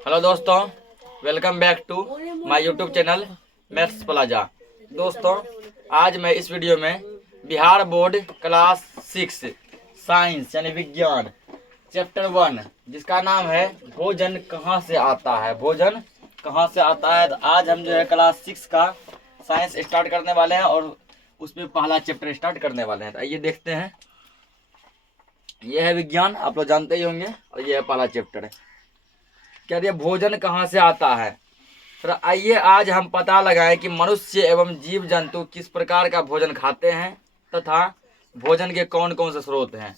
Hello दोस्तों, welcome back to my YouTube channel Maths Plaza. दोस्तों, आज मैं इस वीडियो में बिहार बोर्ड क्लास 6 साइंस यानी विज्ञान चैप्टर 1 जिसका नाम है भोजन कहाँ से आता है, भोजन कहाँ से आता है। तो आज हम जो है क्लास 6 का साइंस स्टार्ट करने वाले हैं और उसमें पहला चैप्टर स्टार्ट करने वाले हैं। तो आइए देखते हैं। यह है विज्ञान, आप लोग जानते ही होंगे, और यह है पहला चैप्टर है। क्या दिया, भोजन कहाँ से आता है। फिर आइए आज हम पता लगाएं कि मनुष्य एवं जीव जंतु किस प्रकार का भोजन खाते हैं तथा भोजन के कौन कौन से स्रोत हैं।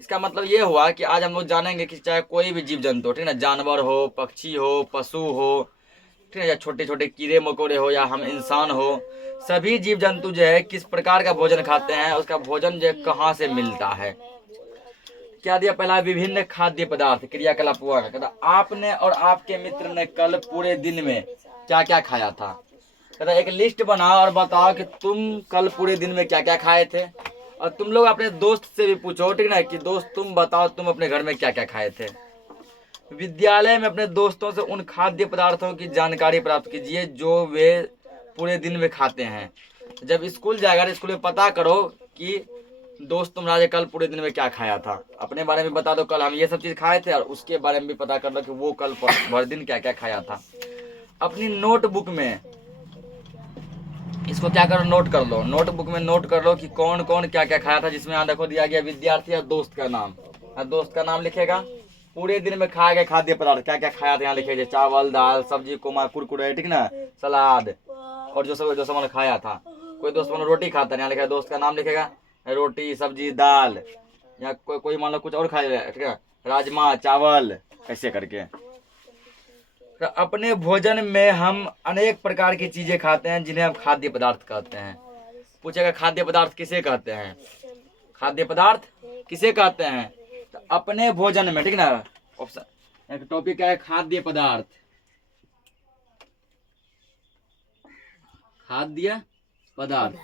इसका मतलब ये हुआ कि आज हम लोग जानेंगे कि चाहे कोई भी जीव जंतु, ठीक ना, जानवर हो, पक्षी हो, पशु हो, ठीक है, या छोटे छोटे कीड़े मकोड़े हो, या हम इंसान हो, सभी जीव जंतु जो है किस प्रकार का भोजन खाते हैं, उसका भोजन जो है कहाँ से मिलता है। क्या दिया, पहला विभिन्न खाद्य पदार्थ क्रियाकलाप हुआ। कहता आपने और आपके मित्र ने कल पूरे दिन में क्या क्या खाया था। कहता एक लिस्ट बनाओ और बताओ कि तुम कल पूरे दिन में क्या क्या खाए थे। और तुम लोग अपने दोस्त से भी पूछो, ठीक ना, कि दोस्त तुम बताओ तुम अपने घर में क्या क्या खाए थे। विद्यालय में अपने दोस्तों से उन खाद्य पदार्थों की जानकारी प्राप्त कीजिए जो वे पूरे दिन में खाते हैं। जब स्कूल जाएगा तो स्कूल में पता करो कि दोस्त तुम्हारे कल पूरे दिन में क्या खाया था। अपने बारे में बता दो, कल हम ये सब चीज खाए थे, और उसके बारे में भी पता कर लो कि वो कल भर दिन क्या क्या खाया था। अपनी नोटबुक में इसको क्या करो, नोट कर लो। नोटबुक में नोट कर लो कि कौन कौन क्या क्या खाया था, जिसमें यहाँ देखो दिया गया विद्यार्थी और दोस्त का नाम। दोस्त का नाम लिखेगा, पूरे दिन में खाए गए खाद्य पदार्थ क्या क्या खाया था यहाँ लिखेगा, चावल, दाल, सब्जी, कुरकुरे, ठीक ना, सलाद, और जो सामान खाया था। कोई दोस्त मान लो रोटी खाता है, यहाँ लिखा दोस्त का नाम लिखेगा, रोटी, सब्जी, दाल, या कोई मान लो कुछ और खाया, ठीक है, राजमा, चावल, ऐसे करके। तो अपने भोजन में हम अनेक प्रकार की चीजें खाते हैं जिन्हें हम खाद्य पदार्थ कहते हैं। पूछेगा खाद्य पदार्थ किसे कहते हैं, खाद्य पदार्थ किसे कहते हैं। तो अपने भोजन में, ठीक ना, ऑप्शन एक टॉपिक है खाद्य पदार्थ। खाद्य पदार्थ,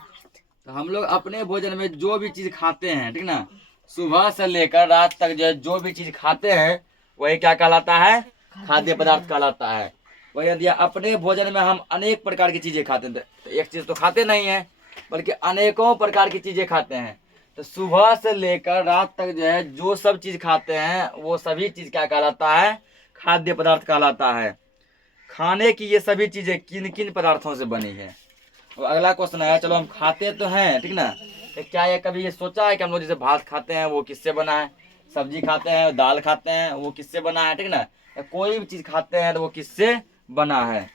तो हम लोग अपने भोजन में जो भी चीज खाते हैं, ठीक ना, सुबह से लेकर रात तक जो भी चीज खाते हैं वही क्या कहलाता है, खाद्य पदार्थ कहलाता है। वही दिया, अपने भोजन में हम अनेक प्रकार की चीजें खाते हैं। तो एक चीज तो खाते नहीं है, बल्कि अनेकों प्रकार की चीजें खाते हैं। तो सुबह से लेकर रात तक जो है जो सब चीज खाते हैं वो सभी चीज क्या कहलाता है, खाद्य पदार्थ कहलाता है। खाने की ये सभी चीजें किन किन पदार्थों से बनी है। तो अगला क्वेश्चन है, चलो हम खाते तो हैं, ठीक ना, तो क्या ये कभी ये सोचा है कि हम लोग जैसे भात खाते हैं वो किससे बना है, सब्जी खाते हैं, दाल खाते हैं, वो किससे बना है, ठीक ना, कोई भी चीज खाते हैं तो वो किससे बना है।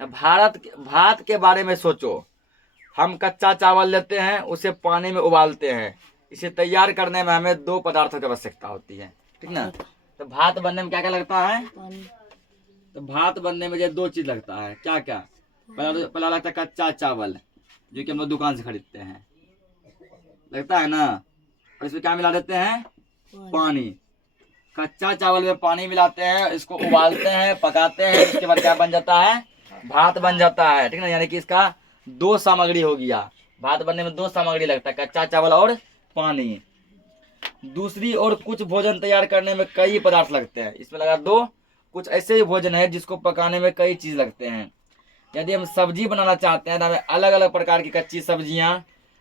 भात के बारे में सोचो। हम कच्चा चावल लेते हैं, उसे पानी में उबालते हैं। इसे तैयार करने में हमें 2 पदार्थों की आवश्यकता होती है, ठीक ना। तो भात बनने में क्या क्या लगता है, तो भात बनने में ये 2 चीज लगता है। क्या क्या, पहला लगता है कच्चा चावल, जो कि हम लोग दुकान से खरीदते हैं, लगता है ना, और इसमें क्या मिला देते हैं, पानी। कच्चा चावल में पानी मिलाते हैं, इसको उबालते हैं, पकाते हैं, इसके बाद क्या बन जाता है, भात बन जाता है, ठीक ना। यानी कि इसका 2 सामग्री हो गया। भात बनने में 2 सामग्री लगता है, कच्चा चावल और पानी। दूसरी ओर कुछ भोजन तैयार करने में कई पदार्थ लगते हैं, इसमें लगा 2। कुछ ऐसे ही भोजन है जिसको पकाने में कई चीज लगते हैं। यदि हम सब्जी बनाना चाहते हैं तो हमें अलग अलग प्रकार की कच्ची सब्जियां,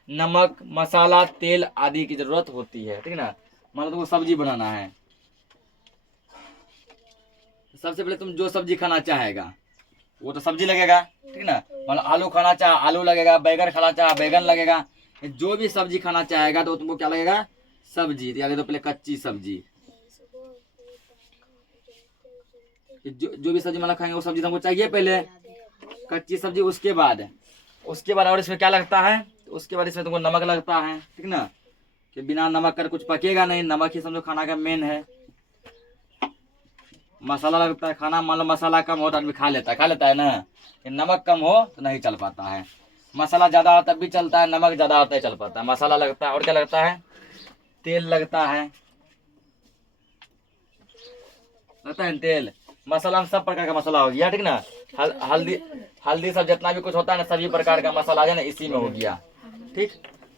नमक, मसाला, तेल आदि की जरूरत होती है, ठीक ना। मान लो तुमको सब्जी बनाना है, सबसे पहले तुम जो सब्जी खाना चाहेगा वो तो सब्जी लगेगा, ठीक ना। मान लो आलू खाना चाहे आलू लगेगा, बैगन खाना चाहे बैगन लगेगा। जो भी सब्जी खाना चाहेगा तो तुमको क्या लगेगा, सब्जी। तो पहले कच्ची सब्जी, जो भी सब्जी मतलब खाएंगे वो सब्जी तुमको चाहिए पहले, कच्ची सब्जी। उसके बाद और इसमें क्या लगता है, उसके बाद इसमें तुमको नमक लगता है, ठीक ना, कि बिना नमक कर कुछ पकेगा नहीं। नमक ही समझो खाना का मेन है। मसाला लगता है, खाना मान लो मसाला कम हो तो आदमी खा लेता है ना, कि नमक कम हो तो नहीं चल पाता है। मसाला ज्यादा हो तब भी चलता है, नमक ज्यादा होता है चल पाता है। मसाला लगता है, और क्या लगता है, तेल लगता है, तेल। मसाला में सब प्रकार का मसाला हो गया, ठीक ना। हल्दी सब जितना भी कुछ होता है ना, सभी प्रकार का मसाला है ना इसी में हो गया, ठीक।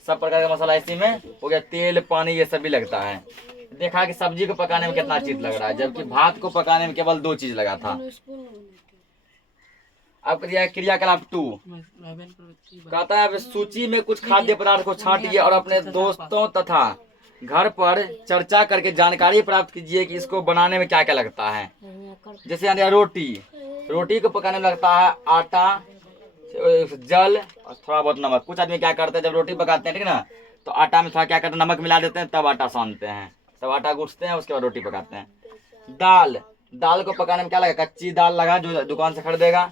सब प्रकार का मसाला इसी में हो गया। तेल, पानी, ये सब भी लगता है। देखा कि सब्जी को पकाने में कितना चीज लग रहा है, जबकि भात को पकाने में केवल 2 चीज लगा था। अब क्रियाकलाप 2 कहता है सूची में कुछ खाद्य पदार्थ को छांटिए और अपने दोस्तों तथा घर पर चर्चा करके जानकारी प्राप्त कीजिए कि इसको बनाने में क्या क्या लगता है। जैसे यहाँ रोटी को पकाने में लगता है आटा, जल और थोड़ा बहुत नमक। कुछ आदमी क्या करते हैं, जब रोटी पकाते हैं ठीक ना, तो आटा में थोड़ा क्या करते हैं, नमक मिला देते हैं, तब आटा सानते हैं, तब आटा गूंथते हैं, उसके बाद रोटी पकाते हैं। दाल को पकाने में क्या लगेगा, कच्ची दाल लगा जो दुकान से खरीदेगा,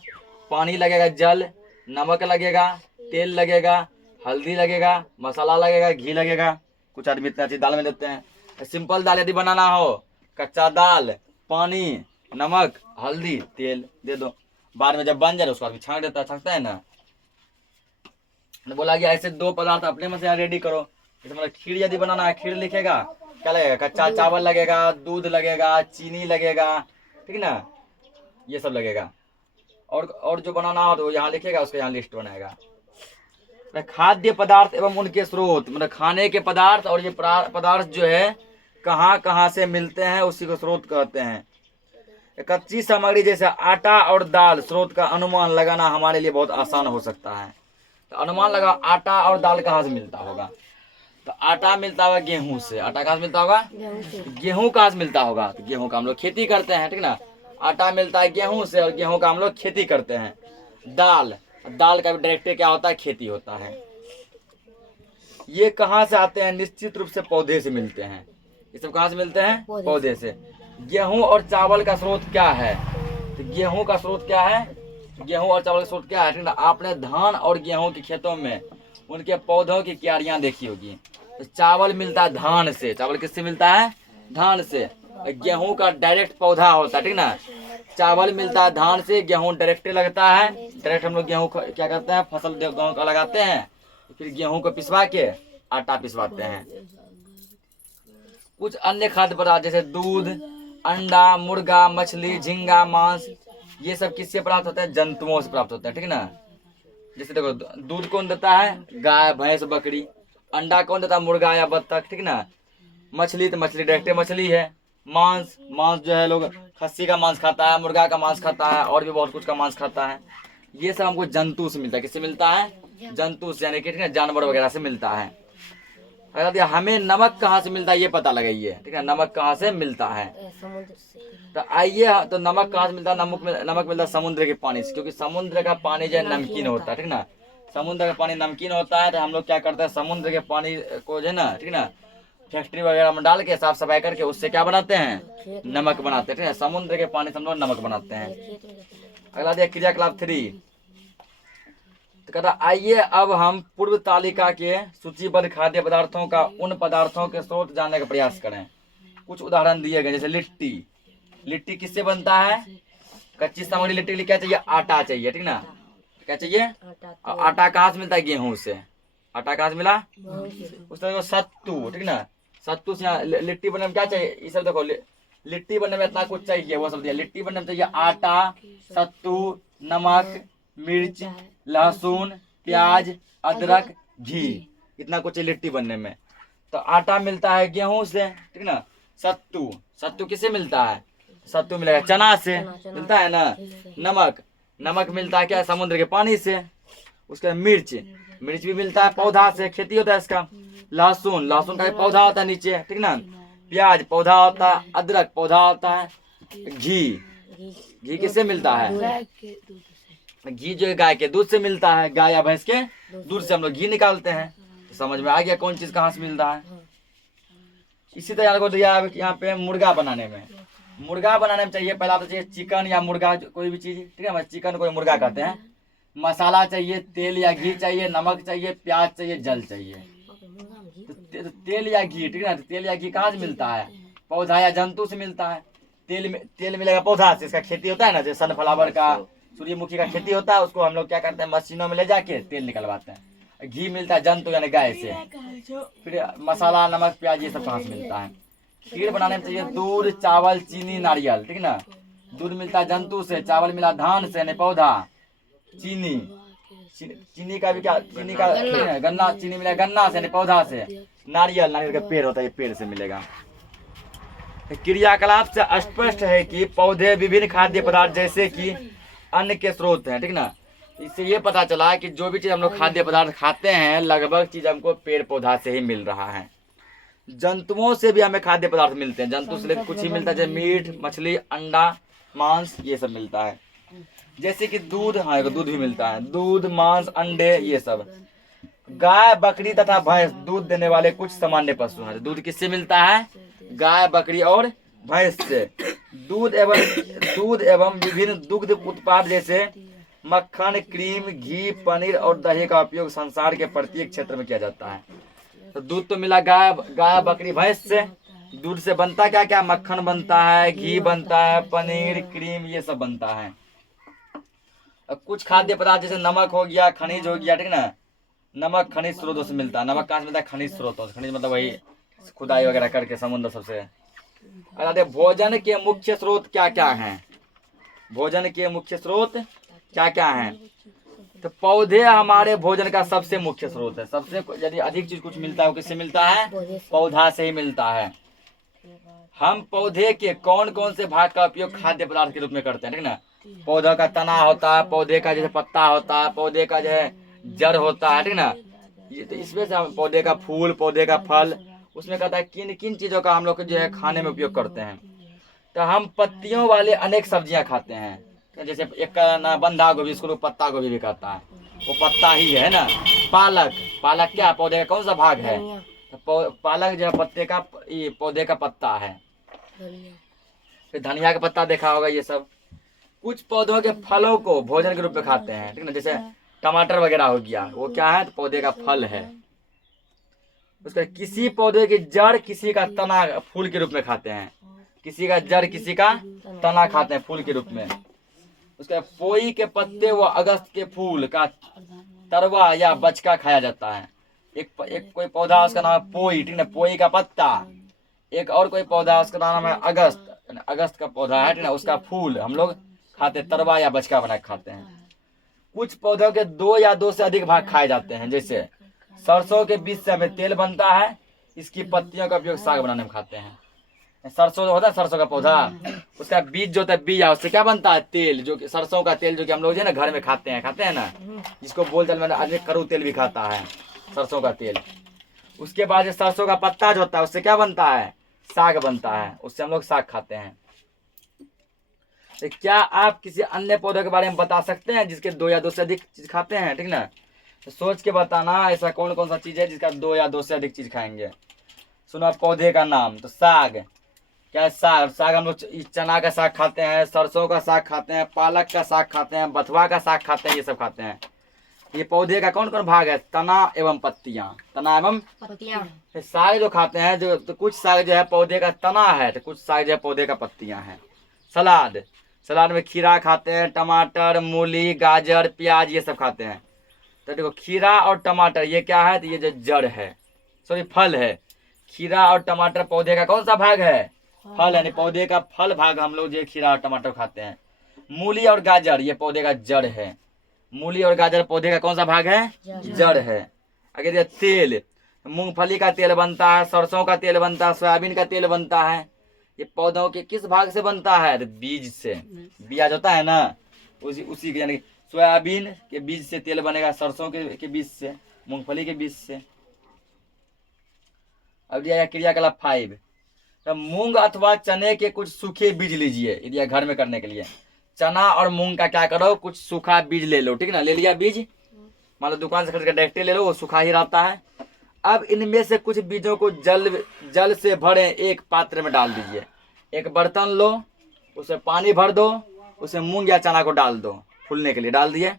पानी लगेगा, जल, नमक लगेगा, तेल लगेगा, हल्दी लगेगा, मसाला लगेगा, घी लगेगा। कुछ आदमी इतना चीज दाल में देते हैं। सिंपल दाल यदि बनाना हो, कच्चा दाल, पानी, नमक, हल्दी, तेल दे दो, बाद में जब बन जाए उसको आदमी छांक देता है, छांकता है ना। बोला गया ऐसे 2 पदार्थ अपने में से रेडी करो। जैसे मतलब खीर यदि बनाना है, खीर लिखेगा, क्या लगेगा, कच्चा चावल लगेगा, दूध लगेगा, चीनी लगेगा, ठीक ना, ये सब लगेगा। और जो बनाना हो तो यहाँ लिखेगा, उसका यहाँ लिस्ट बनाएगा। खाद्य पदार्थ एवं उनके स्रोत, मतलब खाने के पदार्थ और ये पदार्थ जो है कहाँ कहाँ से मिलते हैं, उसी को स्रोत कहते हैं। कच्ची सामग्री जैसे आटा और दाल, स्रोत का अनुमान लगाना हमारे लिए बहुत आसान हो सकता है। तो अनुमान लगा, आटा और दाल कहाँ से मिलता होगा, तो आटा मिलता होगा गेहूं से। आटा कहाँ से मिलता होगा, गेहूं कहाँ से मिलता होगा, तो गेहूं का हम लोग खेती करते हैं, ठीक ना। आटा मिलता है गेहूं से और गेहूं का हम लोग खेती करते हैं। दाल का भी डायरेक्ट क्या होता है, खेती होता है। ये कहाँ से आते हैं, निश्चित रूप से पौधे से मिलते हैं। ये सब कहाँ से मिलते हैं, पौधे से। गेहूं और चावल का स्रोत क्या है, तो गेहूं का स्रोत क्या है, गेहूं और चावल का स्रोत क्या है, ठीक ना। आपने धान और गेहूं के खेतों में उनके पौधों की क्यारियां देखी होगी। तो चावल मिलता है धान से। चावल किससे मिलता है, धान से। गेहूं का डायरेक्ट पौधा होता है, ठीक ना। चावल मिलता है धान से, गेहूं डायरेक्ट लगता है। डायरेक्ट हम लोग गेहूं क्या करते हैं, फसल गेहूं का लगाते हैं, फिर गेहूं को पिसवा के आटा पिसवाते हैं। कुछ अन्य खाद्य पदार्थ जैसे दूध, अंडा, मुर्गा, मछली, झींगा, मांस, ये सब किससे प्राप्त होते हैं, जंतुओं से प्राप्त होते हैं, ठीक ना। जैसे देखो, दूध कौन देता है, गाय, भैंस, बकरी। अंडा कौन देता है, मुर्गा या बत्तख, ठीक ना। मछली तो मछली डायरेक्ट मछली है। मांस जो है लोग खस्सी का मांस खाता है, मुर्गा का मांस खाता है, और भी बहुत कुछ का मांस खाता है। ये सब हमको जंतु से मिलता है। किससे मिलता है, जंतु से, यानी कि जानवर वगैरह से मिलता है। अगर हमें नमक कहाँ से मिलता है ये पता लगाइए, ठीक है, नमक कहाँ से मिलता है। तो आइए, तो नमक कहाँ से मिलता है, नमक मिलता है समुद्र के पानी से, क्योंकि समुद्र का पानी जो है नमकीन होता है, ठीक ना। समुद्र का पानी नमकीन होता है, तो हम लोग क्या करते हैं, समुद्र के पानी को जो है ना, ठीक ना, फैक्ट्री वगैरह में डाल के साफ सफाई करके उससे क्या बनाते हैं, नमक बनाते हैं, ठीक है। समुद्र के पानी से हम लोग नमक बनाते हैं। अगला दिया क्रियाकलाप 3। तो कहता आइए अब हम पूर्व तालिका के सूचीबद्ध खाद्य पदार्थों का उन पदार्थों के स्रोत जानने का प्रयास करें। कुछ उदाहरण दिए गए, जैसे लिट्टी किससे बनता है, कच्ची सामग्री लिट्टी के लिए क्या चाहिए, आटा चाहिए, ठीक ना। क्या चाहिए, आटा कहाँ से मिलता है, गेहूं से। आटा कहाँ से मिला, उस तरह सत्तू, ठीक ना। सत्तू से लिट्टी बनने में क्या चाहिए, ये सब देखो, लिट्टी बनने में इतना कुछ चाहिए, वो सब दिया। लिट्टी बनने में चाहिए आटा, सत्तू, नमक, मिर्च, लहसुन, प्याज, अदरक, घी, इतना कुछ चाहिए लिट्टी बनने में। तो आटा मिलता है गेहूं से, ठीक ना। सत्तू किससे मिलता है, सत्तू मिलेगा चना से, मिलता है ना। नमक मिलता है क्या, समुद्र के पानी से। उसके मिर्च भी मिलता है पौधा से, खेती होता है इसका। लहसुन का भी पौधा होता है नीचे, ठीक ना। प्याज पौधा होता है, अदरक पौधा होता है। घी किससे मिलता है, घी जो है गाय के दूध से मिलता है। गाय या भैंस के दूध से हम लोग घी निकालते हैं। समझ में आ गया कौन चीज कहाँ से मिलता है। इसी तरह को दिया यहाँ पे मुर्गा बनाने में चाहिए, पहला तो चाहिए चिकन या मुर्गा, कोई भी चीज, ठीक है। चिकन को मुर्गा कहते हैं। मसाला चाहिए, तेल या घी चाहिए, नमक चाहिए, प्याज चाहिए, जल चाहिए। तो तेल या घी, ठीक है ना। तेल या घी कहाँ से मिलता है, पौधा या जंतु से मिलता है। तेल मिलेगा पौधा से, इसका खेती होता है ना, जैसे सनफ्लावर का, सूर्यमुखी का खेती होता है, उसको हम लोग क्या करते हैं, मशीनों में ले जाके तेल निकलवाते हैं। घी मिलता है जंतु यानी गाय से। फिर मसाला, नमक, प्याज, ये सब कहाँ से मिलता है। खीर बनाने में चाहिए दूध, चावल, चीनी, नारियल, ठीक ना। दूध मिलता है जंतु से, चावल मिला धान से यानी पौधा, चीनी का भी क्या, गन्ना, चीनी मिला गन्ना से यानी पौधा से। नारियल का पेड़ होता है, ये पेड़ से मिलेगा। क्रियाकलाप से स्पष्ट है कि पौधे विभिन्न खाद्य पदार्थ जैसे कि अन्न के स्रोत हैं, ठीक ना। इससे ये पता चला कि जो भी चीज़ हम लोग खाद्य पदार्थ खाते हैं लगभग चीज़ हमको पेड़ पौधा से ही मिल रहा है। जंतुओं से भी हमें खाद्य पदार्थ मिलते हैं, जंतु से कुछ ही मिलता है, जैसे मीट, मछली, अंडा, मांस, ये सब मिलता है। जैसे कि दूध, हाँ दूध भी मिलता है, दूध, मांस, अंडे, ये सब। गाय, बकरी तथा भैंस दूध देने वाले कुछ सामान्य पशु हैं। दूध किससे मिलता है? गाय, बकरी और भैंस से। दूध एवं विभिन्न दुग्ध उत्पाद जैसे मक्खन, क्रीम, घी, पनीर और दही का उपयोग संसार के प्रत्येक क्षेत्र में किया जाता है। तो दूध तो मिला गाय, बकरी, भैंस से। दूध से बनता क्या क्या? मक्खन बनता है, घी बनता है, पनीर, क्रीम, ये सब बनता है। अब कुछ खाद्य पदार्थ जैसे नमक हो गया, खनिज हो गया, ठीक ना। नमक खनिज स्रोतों से मिलता है। नमक कहाँ से मिलता है? खनिज स्रोतों से। खनिज मतलब वही खुदाई वगैरह करके समुद्र सबसे। अरे भोजन के मुख्य स्रोत क्या क्या हैं? भोजन के मुख्य स्रोत क्या क्या हैं? तो पौधे हमारे भोजन का सबसे मुख्य स्रोत है। सबसे यदि अधिक चीज कुछ मिलता है वो किससे मिलता है? पौधा से ही मिलता है। हम पौधे के कौन कौन से भाग का उपयोग खाद्य पदार्थ के रूप में करते हैं, ठीक ना। पौधा का तना होता है, पौधे का जैसे पत्ता होता है, पौधे का जो है जड़ होता है, ठीक ना। ये तो इसमें से हम पौधे का फूल, पौधे का फल, उसमें कहता है किन किन चीजों का हम लोग जो है खाने में उपयोग करते हैं। तो हम पत्तियों वाले अनेक सब्जियां खाते हैं। जैसे एक का ना बंधा गोभी, इसको लोग पत्ता गोभी भी कहता है, वो पत्ता ही है ना। पालक, पालक क्या पौधे का कौन सा भाग है? तो पालक जो है पत्ते का, ये पौधे का पत्ता है। फिर धनिया का पत्ता देखा होगा, ये सब। कुछ पौधों के फलों को भोजन के रूप में खाते हैं, ठीक ना। जैसे टमाटर वगैरह हो गया, वो क्या है? तो पौधे का फल है। उसका किसी पौधे की जड़, किसी का तना फूल के रूप में खाते हैं। किसी का जड़, किसी का तना खाते हैं फूल के रूप में। उसके पोई के पत्ते व अगस्त के फूल का तरवा या बचका खाया जाता है। एक कोई पौधा उसका नाम है पोई, ठीक ना, पोई का पत्ता। एक और कोई पौधा उसका नाम है अगस्त, अगस्त का पौधा है, ठीक ना, उसका फूल हम लोग खाते, तरवा या बचका बना खाते हैं। कुछ पौधों के 2 या 2 से अधिक भाग खाए जाते हैं। जैसे सरसों के बीज से हमें तेल बनता है, इसकी पत्तियों का उपयोग साग बनाने में खाते हैं। सरसों होता है, सरसों का पौधा, उसका बीज जो होता है, बीज, उससे क्या बनता है? तेल, जो कि सरसों का तेल, जो कि हम लोग जो है ना घर में खाते हैं ना, जिसको बोलचाल में आदमी करू तेल भी खाता है, सरसों का तेल। उसके बाद सरसों का पत्ता जो होता है, उससे क्या बनता है? साग बनता है, उससे हम लोग साग खाते हैं। तो क्या आप किसी अन्य पौधे के बारे में बता सकते हैं जिसके 2 या 2 से अधिक चीज खाते हैं, ठीक ना। तो सोच के बताना ऐसा कौन कौन सा चीज है जिसका 2 या 2 से अधिक चीज खाएंगे। सुनो पौधे का नाम, तो साग क्या है? साग हम लोग चना का साग खाते हैं, सरसों का साग खाते हैं, पालक का साग खाते हैं, बथुआ का साग खाते हैं, ये सब खाते हैं। ये पौधे का कौन कौन भाग है? तना एवं पत्तियां। तना एवं पत्तियां। साग जो खाते हैं, जो तो कुछ साग जो है पौधे का तना है, तो कुछ साग जो है पौधे का पत्तियां हैं। सलाद में खीरा खाते हैं, टमाटर, मूली, गाजर, प्याज, ये सब खाते हैं। तो देखो खीरा और टमाटर ये क्या है? तो ये जो जड़ है, सॉरी फल है। खीरा और टमाटर पौधे का कौन सा भाग है? फल, यानी पौधे का फल भाग हम लोग जो खीरा और टमाटर खाते हैं। मूली और गाजर ये पौधे का जड़ है। मूली और गाजर पौधे का कौन सा भाग है? जड़ है। अगर ये तेल, मूंगफली का तेल बनता है, सरसों का तेल बनता है, सोयाबीन का तेल बनता है। ये पौधों के किस भाग से बनता है? तो बीज से। बिया होता है ना, उसी के, यानी सोयाबीन के बीज से तेल बनेगा, सरसों के बीज से, मूंगफली के बीज से। अब दिया क्रियाकलाप 5। तो मूंग अथवा चने के कुछ सूखे बीज लीजिए, यदि घर में करने के लिए। चना और मूंग का क्या करो? कुछ सूखा बीज ले लो, ठीक ना। ले लिया बीज, मान लो दुकान से खरीद कर डायरेक्ट ले लो, वो सूखा ही रहता है। अब इनमें से कुछ बीजों को जल से भरे एक पात्र में डाल दीजिए। एक बर्तन लो, उसमें पानी भर दो, उसमें मूंग या चना को डाल दो, फूलने के लिए डाल दिए,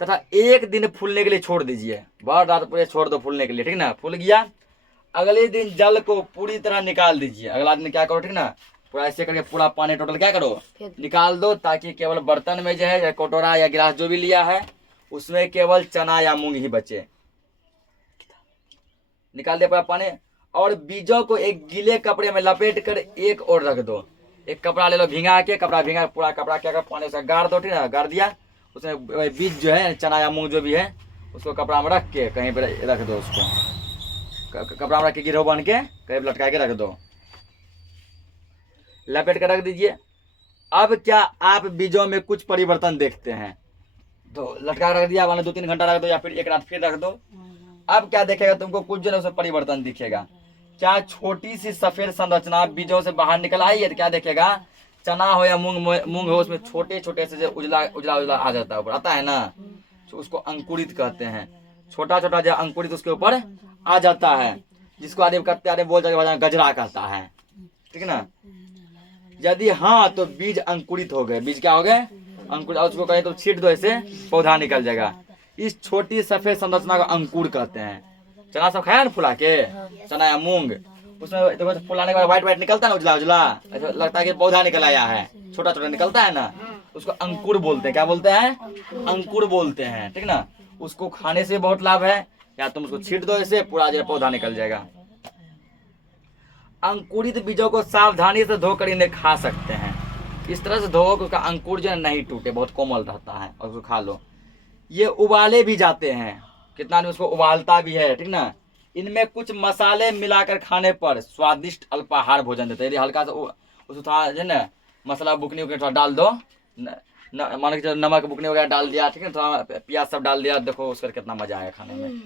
तथा 1 दिन फूलने के लिए छोड़ दीजिए। भर रात पूरे छोड़ दो फूलने के लिए, ठीक ना। फूल गया, अगले दिन जल को पूरी तरह निकाल दीजिए। अगला दिन क्या करो, ठीक ना, पूरा ऐसे करके पूरा पानी टोटल क्या करो? निकाल दो, ताकि केवल बर्तन में जो है या कटोरा या गिलास जो भी लिया है उसमें केवल चना या मूंग ही बचे। निकाल दिया पूरा पानी, और बीजों को एक गीले कपड़े में लपेट कर एक ओर रख दो। एक कपड़ा ले लो, भिंगा के, कपड़ा भिंगा, पूरा कपड़ा क्या कर पानी से गाड़ दो, ठीक ना। गाड़ दिया, उसमें बीज जो है चना या मूंग जो भी है उसको कपड़ा में रख के कहीं पर रख दो। उसको कपड़ा में रख के गिरो बन के कहीं लटका के रख दो। लपेट कर रख दीजिए। अब क्या आप बीजों में कुछ परिवर्तन देखते हैं? तो लटका रख दिया, मानो 2-3 घंटा रख दो या फिर एक रात फिर रख दो। अब क्या देखेगा तुमको? कुछ जो है उसमें परिवर्तन दिखेगा। क्या छोटी सी सफेद संरचना बीजों से बाहर निकल आई है? तो क्या देखेगा? चना हो या मूंग हो, उसमें छोटे छोटे से जो उजला उजला उजला आ जाता है ऊपर, आता है ना, तो उसको अंकुरित कहते हैं। छोटा छोटा जो अंकुरित उसके ऊपर आ जाता है, जिसको आदमी कहते हैं, बोल जाए गजरा कहता है, ठीक है ना। यदि हाँ तो बीज अंकुरित हो गए। बीज क्या हो गए? अंकुरित। उसको कहे तो छीट दो, ऐसे पौधा निकल जाएगा। इस छोटी सफेद संरचना को अंकुर कहते हैं। चना सब खाया ना फुला के, चना या मूंग, उसमें देखो फुलाने के बाद व्हाइट व्हाइट निकलता है ना, उजला उजला, ऐसा लगता है कि पौधा निकल आया है, छोटा छोटा निकलता है ना, उसको अंकुर बोलते हैं। क्या बोलते हैं? अंकुर बोलते हैं, ठीक ना। उसको खाने से बहुत लाभ है, या तुम उसको छीट दो ऐसे, पूरा जो पौधा निकल जाएगा। अंकुरित बीजों को सावधानी से धोकर इन्हें खा सकते हैं। इस तरह से धो कि उसका अंकुर जो है नहीं टूटे, बहुत कोमल रहता है, और उसको खा लो। ये उबाले भी जाते हैं, कितना आदमी उसको उबालता भी है, ठीक ना। इनमें कुछ मसाले मिलाकर खाने पर स्वादिष्ट अल्पाहार भोजन देते हैं। यदि हल्का सा उसको थोड़ा जो है ना मसाला बुकनी वगैरह थोड़ा डाल दो, मान के नमक बुकनी वगैरह डाल दिया, ठीक है, थोड़ा प्याज सब डाल दिया, देखो उसका कितना मजा आया खाने में।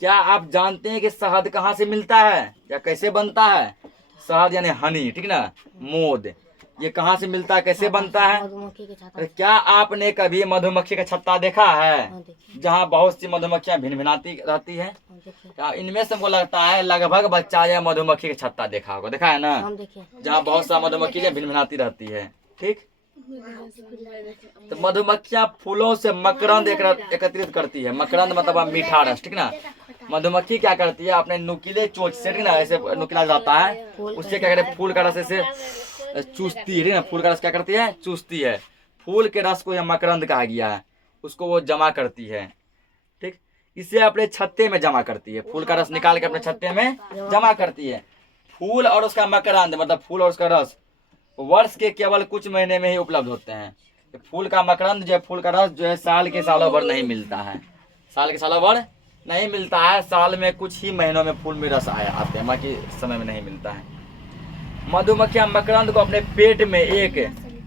क्या आप जानते हैं कि शहद कहाँ से मिलता है या कैसे बनता है? शहद यानी हनी, ठीक ना, मोद, ये कहाँ से मिलता है, कैसे बनता है? अरे क्या आपने कभी मधुमक्खी का छत्ता देखा है, जहाँ बहुत सी मधुमक्खियां भिनभिनाती रहती है? इनमें से हमको लगता है लगभग बच्चा या मधुमक्खी का छत्ता देखा होगा, देखा है ना, जहाँ बहुत सा मधुमक्खी भिनभिनाती रहती है, ठीक। तो मधुमक्खियां फूलों से मकरंद एकत्रित करती है। मकरंद मतलब मीठा रस, ठीक ना। मधुमक्खी क्या करती है? अपने नुकीले चोंच से, ठीक ना, ऐसे नुकीला जाता है, उससे क्या करते हैं? फूल का रस ऐसे चूसती है ना। फूल का रस क्या करती है? चूसती है। फूल के रस को यह मकरंद कहा गया है, उसको वो जमा करती है, ठीक। इसे अपने छत्ते में जमा करती है। फूल का रस निकाल के अपने छत्ते में जमा करती है। फूल और उसका मकरंद मतलब फूल और उसका रस वर्ष के केवल कुछ महीने में ही उपलब्ध होते हैं। फूल का मकरंद जो है, फूल का रस जो है, साल के सालों भर नहीं मिलता है। साल के सालों भर नहीं मिलता है, साल में कुछ ही महीनों में फूल में रस आते हैं, बाकी समय में नहीं मिलता है। मधुमक्खियां मकरंद को अपने पेट में एक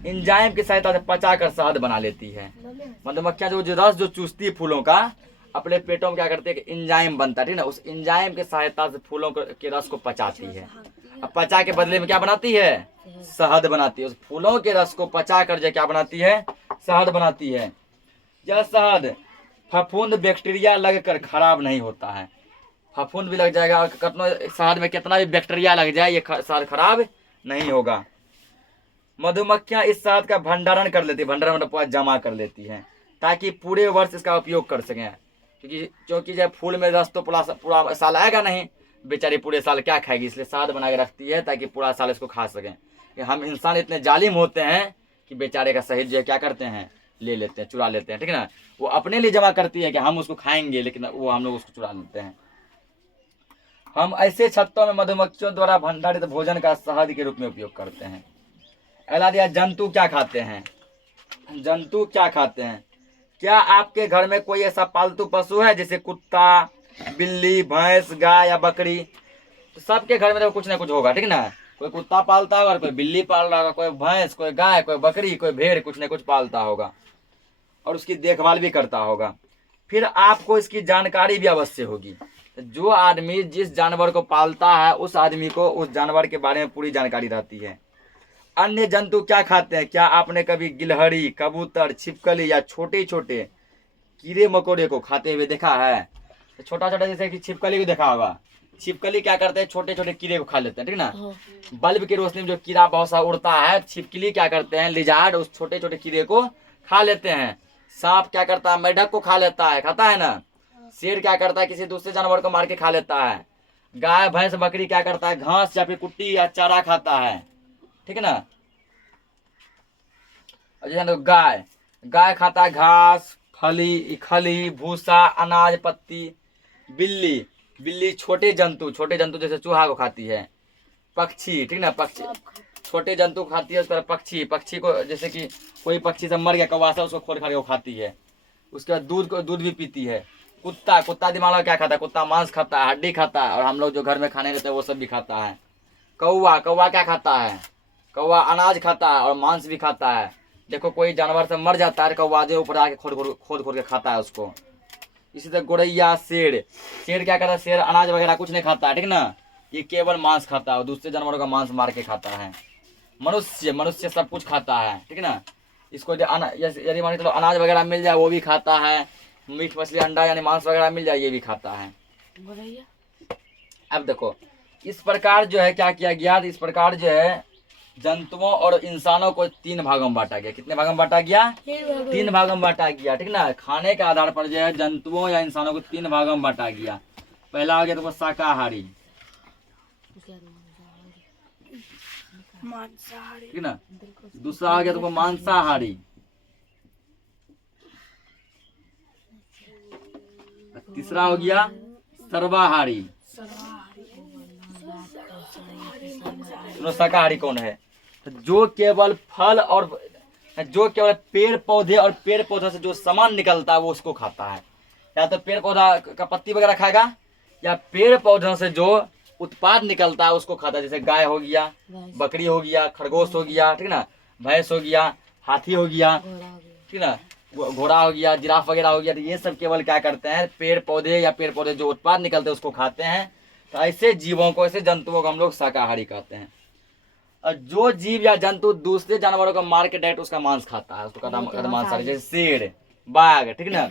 एंजाइम की सहायता से पचाकर शहद बना लेती है। मधुमक्खियां जो रस जो चूसती है फूलों का, अपने पेटों में क्या करती है कि एंजाइम बनता है, ठीक ना, उस एंजाइम की सहायता से फूलों के रस को पचाती है। अब पचा के बदले में क्या बनाती है? शहद बनाती है। उस फूलों के रस को पचा कर जो क्या बनाती है? शहद बनाती है। यह शहद फफूंद बैक्टीरिया लगकर खराब नहीं होता है। फफूंद भी लग जाएगा, शहद में कितना भी बैक्टीरिया लग जाए, ये शहद खराब नहीं होगा। मधुमक्खियां इस शहद का भंडारण कर लेती है। भंडारण मतलब पूरा जमा कर लेती है, ताकि पूरे वर्ष इसका उपयोग कर सकें। क्योंकि जब फूल में रस तो पूरा साल आएगा नहीं, बेचारी पूरे साल क्या खाएगी, इसलिए शहद बना के रखती है ताकि पूरा साल इसको खा सकें। कि हम इंसान इतने जालिम होते हैं कि बेचारे का शहद जो है क्या करते हैं? ले लेते हैं, चुरा लेते हैं, ठीक है ना। वो अपने लिए जमा करती है कि हम उसको खाएंगे, लेकिन वो हम लोग उसको चुरा लेते हैं। हम ऐसे छत्तों में मधुमक्खियों द्वारा भंडारित भोजन का शहद के रूप में उपयोग करते हैं। अगला दिया, जंतु क्या खाते हैं? जंतु क्या खाते हैं? क्या आपके घर में कोई ऐसा पालतू पशु है, जैसे कुत्ता, बिल्ली, भैंस, गाय या बकरी? तो सबके घर में तो कुछ ना कुछ होगा, ठीक ना। कोई कुत्ता पालता होगा, कोई बिल्ली पाल रहा होगा, कोई भैंस, कोई गाय, कोई बकरी, कोई भेड़, कुछ ना कुछ पालता होगा और उसकी देखभाल भी करता होगा। फिर आपको इसकी जानकारी भी अवश्य होगी। जो आदमी जिस जानवर को पालता है, उस आदमी को उस जानवर के बारे में पूरी जानकारी रहती है। अन्य जंतु क्या खाते हैं? क्या आपने कभी गिलहरी, कबूतर, छिपकली या छोटे छोटे कीड़े मकोड़े को खाते हुए देखा है? छोटा छोटा जैसे कि छिपकली को देखा होगा। छिपकली क्या करते हैं? छोटे छोटे कीड़े को खा लेते हैं, ठीक ना। बल्ब की रोशनी में जो कीड़ा बहुत सा उड़ता है, छिपकली क्या करते हैं? लिजार्ड उस छोटे छोटे कीड़े को खा लेते हैं। सांप क्या करता है? मेढक को खा लेता है, खाता है ना। शेर क्या करता है? किसी दूसरे जानवर को मार के खा लेता है। गाय, भैंस, बकरी क्या करता है? घास या फिर कुट्टी या चारा खाता है, ठीक है ना। गाय खाता है घास, खली, भूसा, अनाज, पत्ती। बिल्ली छोटे जंतु जैसे चूहा को खाती है। पक्षी, ठीक ना, पक्षी छोटे जंतु को खाती है। उसके बाद पक्षी को जैसे कि कोई पक्षी से मर गया, कौवा, उसको खोल खा के खाती है। उसके बाद दूध भी पीती है। कुत्ता दिमाग में क्या खाता है? कुत्ता मांस खाता है, हड्डी खाता है, और हम लोग जो घर में खाने रहते हैं वो सब भी खाता है। कौवा क्या खाता है? कौवा अनाज खाता है और मांस भी खाता है। देखो कोई जानवर से मर जाता है, कौवा दे ऊपर आके खोद खोद के खाता है उसको। इसी तरह गौरैया, शेर क्या करता है, शेर अनाज वगैरह कुछ नहीं खाता है, ठीक ना, ये केवल मांस खाता है और दूसरे जानवरों का मांस मार के खाता है। मनुष्य सब कुछ खाता है, ठीक ना। इसको यदि मान चलो अनाज वगैरह मिल जाए वो भी खाता है, मीट मछली अंडा यानी मांस वगैरह मिल जाए ये भी खाता है। अब देखो इस प्रकार जो है क्या किया गया, इस प्रकार जो है जंतुओं और इंसानों को 3 भागों में बांटा गया। कितने भागों में बांटा गया? 3 भागों में बांटा गया, ठीक ना। खाने के आधार पर जो है जंतुओं या इंसानों को 3 भागों में बांटा गया। पहला हो गया तो शाकाहारी, ठीक ना। दूसरा हो गया तो मांसाहारी, तीसरा हो गया सर्वाहारी। शाकाहारी कौन है? जो केवल फल और जो केवल पेड़ पौधे और पेड़ पौधे से जो सामान निकलता है वो उसको खाता है। या तो पेड़ पौधा का पत्ती वगैरह खाएगा या पेड़ पौधों से जो उत्पाद निकलता है उसको खाता है। जैसे गाय हो गया, बकरी हो गया, खरगोश हो गया, ठीक ना, भैंस हो गया, हाथी हो गया, ठीक ना, घोड़ा हो गया, जिराफ वगैरह हो गया। तो ये सब केवल क्या करते हैं, पेड़ पौधे या पेड़ पौधे जो उत्पाद निकलते हैं उसको खाते हैं। तो ऐसे जीवों को, ऐसे जंतुओं को हम लोग शाकाहारी कहते हैं। और जो जीव या जंतु दूसरे जानवरों को मार के डायरेक्ट उसका मांस खाता है उसको कहता है मांसाहारी। जैसे शेर, बाघ, ठीक ना,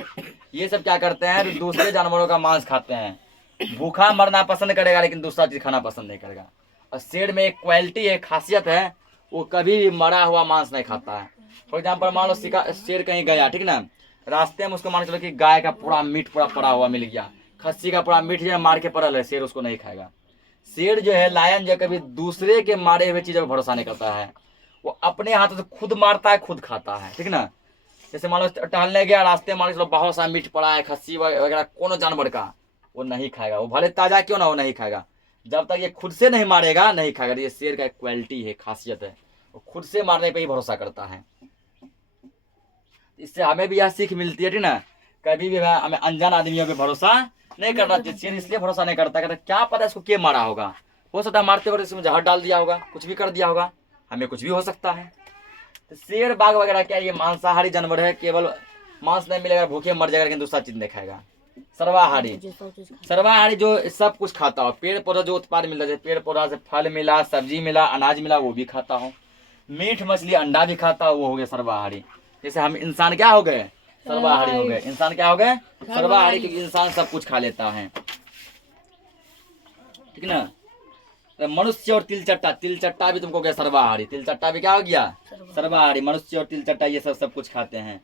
ये सब क्या करते हैं, तो दूसरे जानवरों का मांस खाते हैं। भूखा मरना पसंद करेगा लेकिन दूसरा चीज खाना पसंद नहीं करेगा। और शेर में एक क्वालिटी है, खासियत है, वो कभी भी मरा हुआ मांस नहीं खाता है। फॉर एग्जाम्पल मान लो शेर कहीं गया, ठीक ना, रास्ते में उसको मान चलो कि गाय का पूरा मीट पूरा पड़ा हुआ मिल गया, खस्सी का पूरा मीट जो मार के पड़ल है, शेर उसको नहीं खाएगा। शेर जो है, लायन जो कभी दूसरे के मारे हुए चीजों पर भरोसा नहीं करता है, वो अपने हाथों से खुद मारता है, खुद खाता है, ठीक ना। जैसे मान लो टहलने गया, रास्ते मान लो बहुत सारा मीट पड़ा है, खस्सी वगैरह कोनो जानवर का, वो नहीं खाएगा। वो भले ताजा क्यों ना, वो नहीं खाएगा जब तक ये खुद से नहीं मारेगा, नहीं खाएगा। ये शेर का एक क्वालिटी है, खासियत है, वो खुद से मारने पे ही भरोसा करता है। इससे हमें भी यह सीख मिलती है, ठीक ना, कभी भी हमें अनजान आदमियों पे भरोसा नहीं करना चाहिए। शेर इसलिए भरोसा नहीं करता, कहता क्या पता इसको क्या मारा होगा, हो सकता है मारते वक्त इसमें जहर डाल दिया होगा, कुछ भी कर दिया होगा, हमें कुछ भी हो सकता है। तो शेर, बाघ वगैरह क्या ये मांसाहारी जानवर है, केवल मांस नहीं मिलेगा, भूखे मर जाएगा लेकिन दूसरा चीज नहीं खाएगा। सर्वाहारी जो सब कुछ खाता हो, पेड़ पौधा जो उत्पाद मिलता है, पेड़ पौधा से फल मिला, सब्जी मिला, अनाज मिला, वो भी खाता हो। मीट मछली अंडा भी खाता हो, वो हो गया सर्वाहारी। जैसे हम इंसान क्या हो गए, सर्वाहारी हो गए। इंसान क्या हो गए, सर्वाहारी, क्योंकि इंसान सब कुछ खा लेता है, ठीक ना। तो मनुष्य और तिलचट्टा भी तुमको गया सर्वाहारी। तिलचट्टा भी क्या हो गया, सर्वाहारी। मनुष्य और तिलचट्टा ये सब कुछ खाते हैं,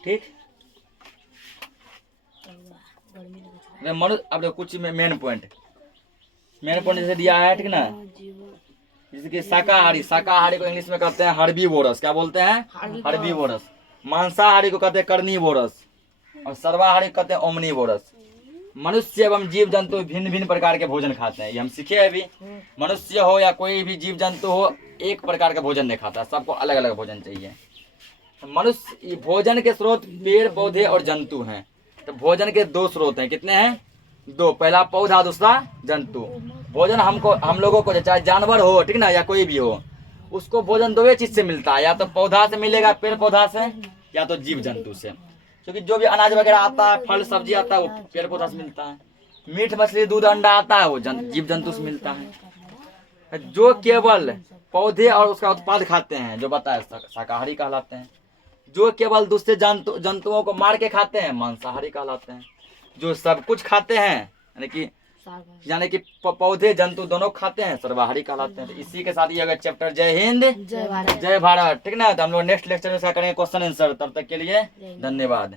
ठीक। अब कुछ मेन पॉइंट जैसे दिया है, ठीक ना। जैसे कि शाकाहारी को इंग्लिश में कहते हैं हर्बीवोरस। क्या बोलते हैं, हर्बीवोरस। मांसाहारी को कहते हैं कार्निवोरस और सर्वाहारी कहते हैं ओमनीवोरस। मनुष्य एवं जीव जंतु भिन्न भिन्न प्रकार के भोजन खाते हैं, ये हम सीखे अभी। मनुष्य हो या कोई भी जीव जंतु हो, एक प्रकार का भोजन नहीं खाता, सबको अलग अलग भोजन चाहिए। मनुष्य भोजन के स्रोत पेड़ पौधे और जंतु हैं। तो भोजन के 2 स्रोत हैं, कितने हैं, 2। पहला पौधा, दूसरा जंतु। भोजन हम लोगों को, चाहे जानवर हो, ठीक ना, या कोई भी हो, उसको भोजन 2 चीज से मिलता है, या तो पौधा से मिलेगा, पेड़ पौधा से, या तो जीव जंतु से। क्योंकि जो भी अनाज वगैरह आता है, फल सब्जी आता है, वो पेड़ पौधा से मिलता है। मीट मछली दूध अंडा आता है, वो जीव जंतु से मिलता है। जो केवल पौधे और उसका उत्पाद खाते हैं, जो बताया, शाकाहारी कहलाते हैं। जो केवल दूसरे जंतुओं को मार के खाते हैं, मांसाहारी कहलाते हैं। जो सब कुछ खाते हैं, यानी कि पौधे जंतु दोनों खाते हैं, सर्वाहारी कहलाते हैं। तो इसी के साथ ये अगर चैप्टर जय हिंद जय भारत, ठीक ना। तो हम लोग नेक्स्ट लेक्चर में करेंगे क्वेश्चन आंसर। तब तक के लिए धन्यवाद।